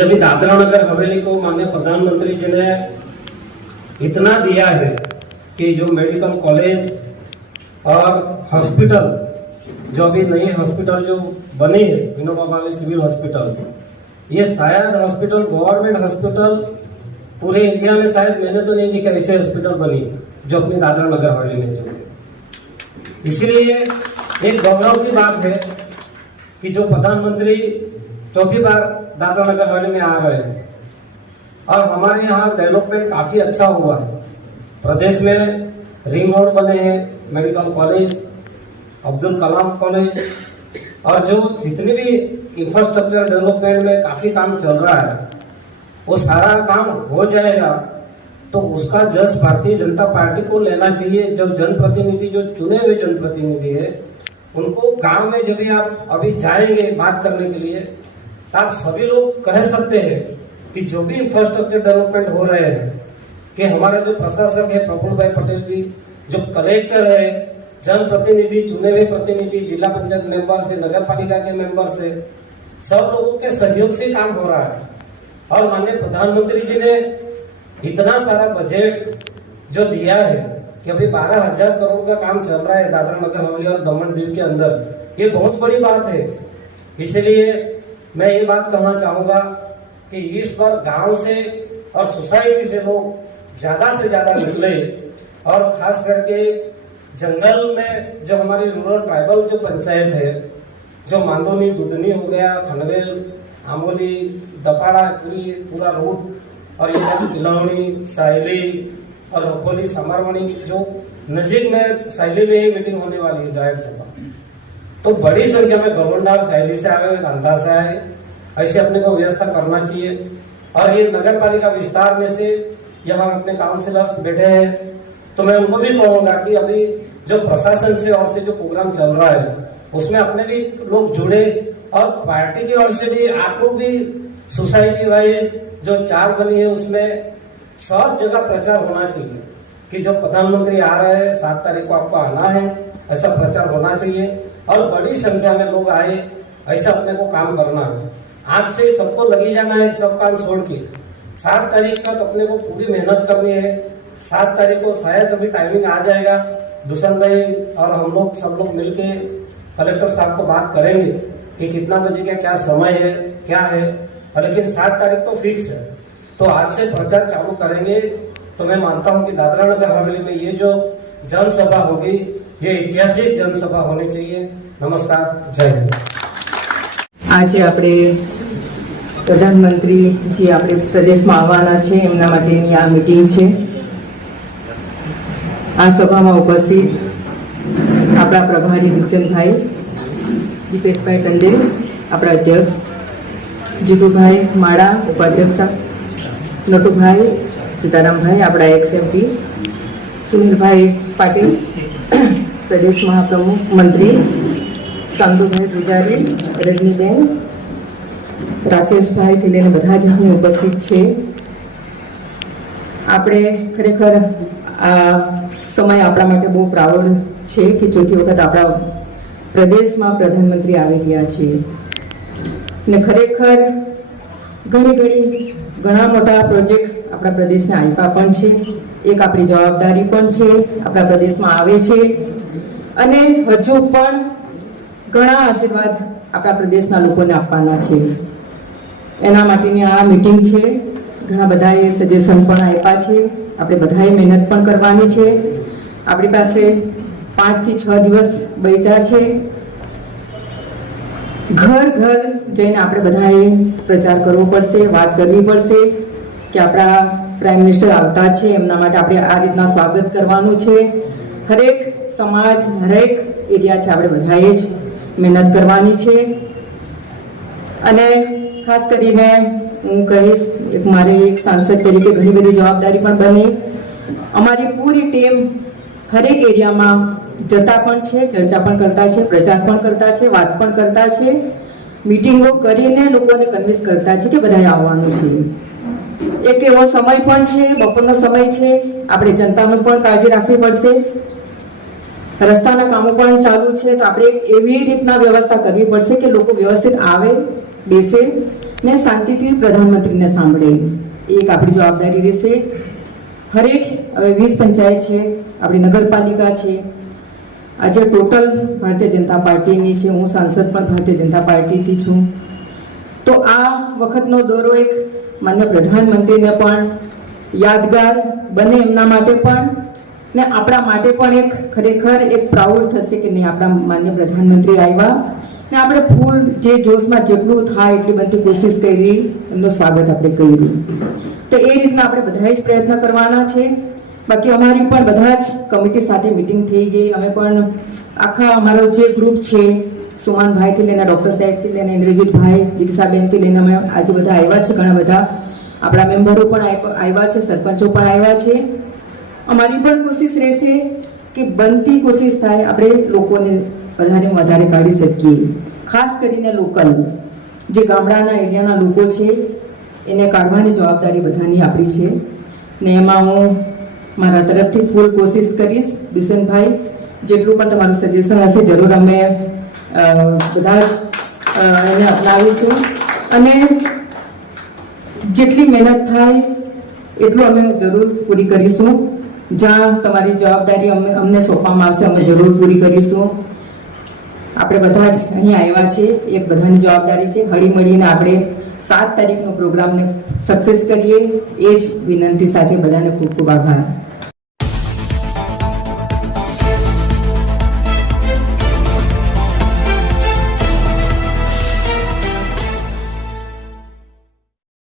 जब दादरा नगर हवेली को माननीय प्रधानमंत्री जी ने इतना दिया है कि जो मेडिकल कॉलेज और हॉस्पिटल, जो अभी नई हॉस्पिटल जो बनी है विनोबा भावे सिविल हॉस्पिटल, ये शायद हॉस्पिटल गवर्नमेंट हॉस्पिटल पूरे इंडिया में शायद मैंने तो नहीं देखा ऐसे हॉस्पिटल बनी जो अपनी दादरा नगर हवेली में जो है। इसलिए एक गौरव की बात है कि जो प्रधानमंत्री चौथी बार दादरा नगर हवेली में आ रहे हैं और हमारे यहाँ डेवलपमेंट काफ़ी अच्छा हुआ है। प्रदेश में रिंग रोड बने हैं, medical college, Abdul Kalam college और जो जितने भी इंफ्रास्ट्रक्चर डेवलपमेंट में काफ़ी काम चल रहा है, वो सारा काम हो जाएगा तो उसका जस भारतीय जनता पार्टी को लेना चाहिए। जो जनप्रतिनिधि, जो चुने हुए जनप्रतिनिधि है, उनको गांव में जब भी आप अभी जाएंगे बात करने के लिए, तो आप सभी लोग कह सकते हैं कि जो भी इंफ्रास्ट्रक्चर डेवलपमेंट हो रहे हैं, कि हमारे जो प्रशासक है प्रफुल्ल भाई पटेल जी, जो कलेक्टर है, जनप्रतिनिधि, चुने हुए प्रतिनिधि, जिला पंचायत मेंबर से, नगर पालिका के मेंबर से, सब लोगों के सहयोग से काम हो रहा है। और माननीय प्रधानमंत्री जी ने इतना सारा बजट जो दिया है कि अभी 12,000 करोड़ का काम चल रहा है दादरा नगर हवेली और दमन दीव के अंदर, ये बहुत बड़ी बात है। इसलिए मैं ये बात कहना चाहूँगा कि इस बार गांव से और सोसाइटी से लोग ज़्यादा से ज़्यादा निकले और खास करके जंगल में जो हमारी रूरल ट्राइबल जो पंचायत है, जो मांदोनी, दुधनी हो गया, खनवेल, आमोली, दपाड़ा, पूरा रूट और ये किलौनी, सायली और रखोली, समरमणि, जो नजीक में सायली में ही मीटिंग होने वाली है जाहिर सभा, तो बड़ी संख्या में गवर्नर सायली से आए, अंधा से आए, ऐसे अपने को व्यवस्था करना चाहिए। और ये नगर पालिका विस्तार में से यहाँ अपने काउंसिलर्स बैठे हैं, तो मैं उनको भी कहूँगा कि अभी जो प्रशासन से और से जो प्रोग्राम चल रहा है उसमें अपने भी लोग जुड़े और पार्टी की ओर से भी आप लोग भी सोसाइटी वाइज जो 4 बनी है उसमें सब जगह प्रचार होना चाहिए कि जब प्रधानमंत्री आ रहे हैं 7 तारीख को आपको आना है, ऐसा प्रचार होना चाहिए और बड़ी संख्या में लोग आए, ऐसा अपने को काम करना है। आज से सबको लगी जाना है, सब काम छोड़ के 7 तारीख तक अपने को पूरी मेहनत करनी है। 7 तारीख को शायद अभी टाइमिंग आ जाएगा, दुष्यंत भाई और हम लोग सब लोग मिलके कलेक्टर साहब को बात करेंगे कि कितना बजे का क्या समय है, क्या है, लेकिन 7 तारीख तो फिक्स है। तो आज से प्रचार चालू करेंगे तो मैं मानता हूं कि दादरा नगर हवेली में ये जो जनसभा होगी ये ऐतिहासिक जनसभा होनी चाहिए। नमस्कार, जय हिंद। आज આપણે પ્રધાનમંત્રી જે આપણે પ્રદેશમાં આવવાના છે એમના માટેની આ મીટિંગ છે। આ સભામાં ઉપસ્થિત આપણા પ્રભારી દુષ્યંતભાઈ, દીપેશભાઈ ટંડેલ આપણા અધ્યક્ષ, જીતુભાઈ માળા ઉપાધ્યક્ષ, નટુભાઈ સીતારામભાઈ આપણા એક્સ એમપી, સુનિલભાઈ પાટીલ પ્રદેશ મહાપ્રમુખ મંત્રી, સાંતુભાઈ પૂજારી, રજનીબેન, રાકેશભાઈ થી લઈને બધા જ અહીં ઉપસ્થિત છે। આપણે ખરેખર આ સમય આપણા માટે બહુ પ્રાઉડ છે કે ચોથી વખત આપણા પ્રદેશમાં પ્રધાનમંત્રી આવી રહ્યા છે ને ખરેખર ઘણા મોટા પ્રોજેક્ટ આપણા પ્રદેશને આપ્યા પણ છે। એક આપણી જવાબદારી પણ છે, આપણા પ્રદેશમાં આવે છે અને હજુ પણ ઘણા આશીર્વાદ આપણા પ્રદેશના લોકોને આપવાના છે। એના માટેની આ મીટિંગ છે। ઘણા બધાએ સજેશન પણ આપ્યા છે, આપણે બધાએ મહેનત પણ કરવાની છે। આપણી પાસે 5 થી 6 દિવસ બચ્યા છે। ઘર ઘર જઈને આપણે બધાએ પ્રચાર કરવો પડશે, વાત કરવી પડશે કે આપણા પ્રાઇમ મિનિસ્ટર આવતા છે, એમના માટે આપણે આ રીતના સ્વાગત કરવાનું છે। હરેક સમાજ, હરેક એરિયાથી આપણે બધાએ જ મહેનત કરવાની છે। અને ખાસ કરીને હું કહીશ, મારે એક સાંસદ તરીકે ઘણી બધી જવાબદારી પણ બની। અમારી પૂરી ટીમ હરેક એરિયામાં જતા પણ છે, ચર્ચા પણ કરતા છે, પ્રચાર પણ કરતા છે, વાત પણ કરતા છે, મીટિંગો કરીને લોકોને કન્વિન્સ કરતા છે કે બધાએ આવવાનું છે। એક એવો સમય પણ છે, બપોરનો સમય છે, આપણે જનતાનું પણ કાળજી રાખવી પડશે। રસ્તાના કામો પણ ચાલુ છે, તો આપણે એવી રીતના વ્યવસ્થા કરવી પડશે કે લોકો વ્યવસ્થિત આવે, બેસે ને શાંતિથી પ્રધાનમંત્રીને સાંભળે, એક આપણી જવાબદારી રહેશે. હરેક હવે 20 પંચાયત છે, આપણી નગરપાલિકા છે, આજે ટોટલ ભારતીય જનતા પાર્ટીની છે, હું સાંસદ પણ ભારતીય જનતા પાર્ટીથી છું. તો આ વખતનો દોરો એક માન્ય પ્રધાનમંત્રીને પણ યાદગાર બને એમના માટે પણ, ને આપણા માટે પણ એક ખરેખર એક પ્રાઉડ થશે કે નહીં, આપણા માન્ય પ્રધાનમંત્રી આવ્યા ને આપણે ફૂલ જે જોશમાં જેટલું થાય એટલી બધી કોશિશ કરી, એમનું સ્વાગત આપણે કર્યું. તો એ રીતના આપણે બધા જ પ્રયત્ન કરવાના છે. બાકી અમારી પણ બધા જ કમિટી સાથે મિટિંગ થઈ ગઈ. અમે પણ આખા અમારો જે ગ્રુપ છે, સુમાનભાઈથી લઈને ડૉક્ટર સાહેબથી લઈને ઇન્દ્રજીતભાઈ, દીક્ષાબેનથી લઈને અમે આજે બધા આવ્યા છે. ઘણા બધા આપણા મેમ્બરો પણ આવ્યા છે, સરપંચો પણ આવ્યા છે. અમારી પણ કોશિશ રહેશે કે બનતી કોશિશ થાય આપણે લોકોને વધારેમાં વધારે કાઢી શકીએ. ખાસ કરીને લોકલ જે ગામડાના એરિયાના લોકો છે એને કાઢવાની જવાબદારી બધાની આપણી છે. ને એમાં હું મારા તરફથી ફૂલ કોશિશ કરીશ. બિશનભાઈ, જેટલું પણ તમારું સજેશન હશે જરૂર અમે બધા જ એને અપનાવીશું અને જેટલી મહેનત થાય એટલું અમે જરૂર પૂરી કરીશું. જ્યાં તમારી જવાબદારી અમને સોંપવામાં આવશે અમે જરૂર પૂરી કરીશું. આપણે બધા જ અહીં આવ્યા છે, એક બધાની જવાબદારી છે. હળી મળીને આપણે 7 તારીખનો પ્રોગ્રામને સક્સેસ કરીએ, એ જ વિનંતી સાથે બધાને ખૂબ ખૂબ આભાર.